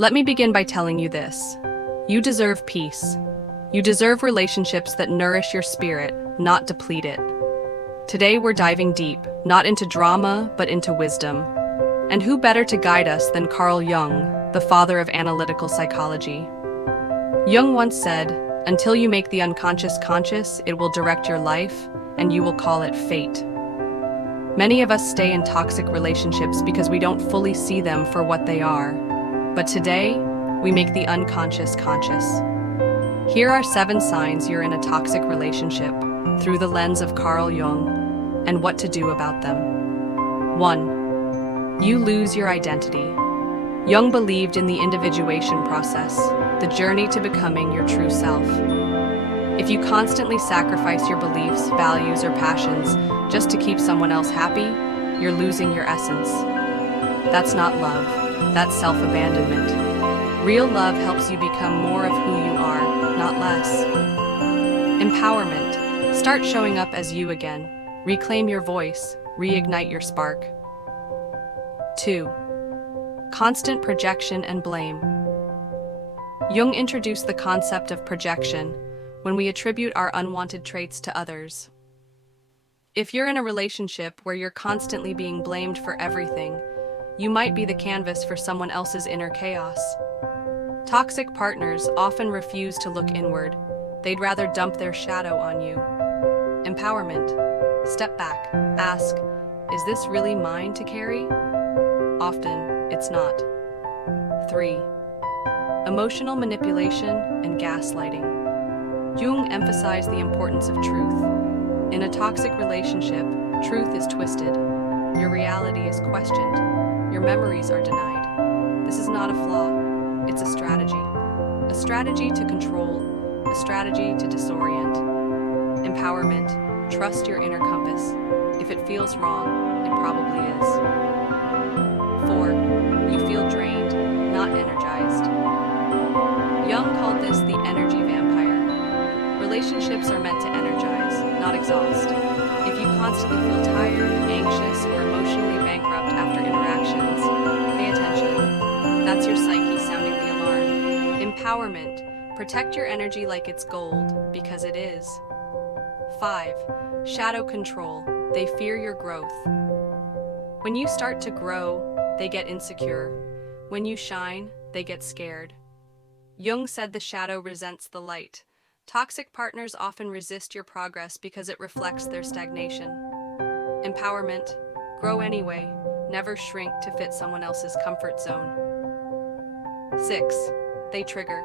Let me begin by telling you this. You deserve peace. You deserve relationships that nourish your spirit, not deplete it. Today we're diving deep, not into drama, but into wisdom. And who better to guide us than Carl Jung, the father of analytical psychology? Jung once said, "Until you make the unconscious conscious, it will direct your life, and you will call it fate." Many of us stay in toxic relationships because we don't fully see them for what they are. But today, we make the unconscious conscious. Here are 7 signs you're in a toxic relationship through the lens of Carl Jung and what to do about them. 1. You lose your identity. Jung believed in the individuation process, the journey to becoming your true self. If you constantly sacrifice your beliefs, values, or passions just to keep someone else happy, you're losing your essence. That's not love. That's self-abandonment. Real love helps you become more of who you are, not less. Empowerment. Start showing up as you again. Reclaim your voice. Reignite your spark. 2. Constant projection and blame. Jung introduced the concept of projection when we attribute our unwanted traits to others. If you're in a relationship where you're constantly being blamed for everything, you might be the canvas for someone else's inner chaos. Toxic partners often refuse to look inward. They'd rather dump their shadow on you. Empowerment. Step back. Ask, is this really mine to carry? Often, it's not. 3. Emotional manipulation and gaslighting. Jung emphasized the importance of truth. In a toxic relationship, truth is twisted. Your reality is questioned. Your memories are denied. This is not a flaw. It's a strategy. A strategy to control. A strategy to disorient. Empowerment. Trust your inner compass. If it feels wrong, it probably is. 4. You feel drained, not energized. Jung called this the energy vampire. Relationships are meant to energize, not exhaust. If you constantly feel tired, anxious, or emotionally bankrupt after interactions, pay attention. That's your psyche sounding the alarm. Empowerment. Protect your energy like it's gold, because it is. 5. Shadow control. They fear your growth. When you start to grow, they get insecure. When you shine, they get scared. Jung said the shadow resents the light. Toxic partners often resist your progress because it reflects their stagnation. Empowerment. Grow anyway. Never shrink to fit someone else's comfort zone. 6. They trigger.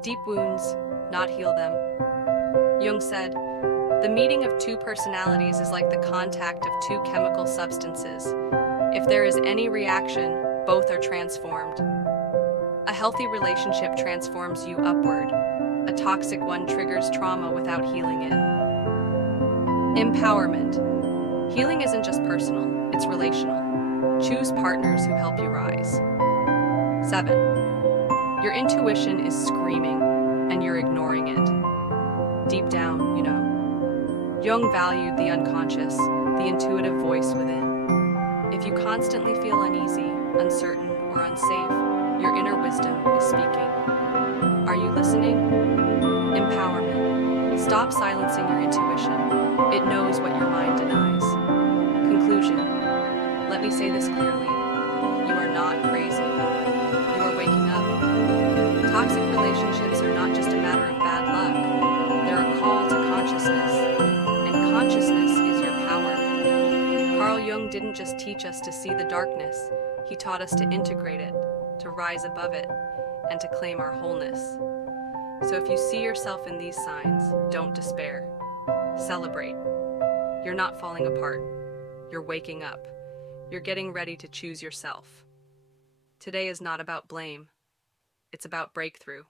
Deep wounds, not heal them. Jung said, the meeting of 2 personalities is like the contact of 2 chemical substances. If there is any reaction, both are transformed. A healthy relationship transforms you upward. A toxic one triggers trauma without healing it. Empowerment. Healing isn't just personal, it's relational. Choose partners who help you rise. 7. Your intuition is screaming, and you're ignoring it. Deep down, you know. Jung valued the unconscious, the intuitive voice within. If you constantly feel uneasy, uncertain, or unsafe, your inner wisdom is speaking. Are you listening? Empowerment. Stop silencing your intuition. It knows what your mind denies. Conclusion. Let me say this clearly. You are not crazy. You are waking up. Toxic relationships are not just a matter of bad luck. They're a call to consciousness. And consciousness is your power. Carl Jung didn't just teach us to see the darkness. He taught us to integrate it, to rise above it, and to claim our wholeness. So if you see yourself in these signs, don't despair. Celebrate. You're not falling apart. You're waking up. You're getting ready to choose yourself. Today is not about blame. It's about breakthrough.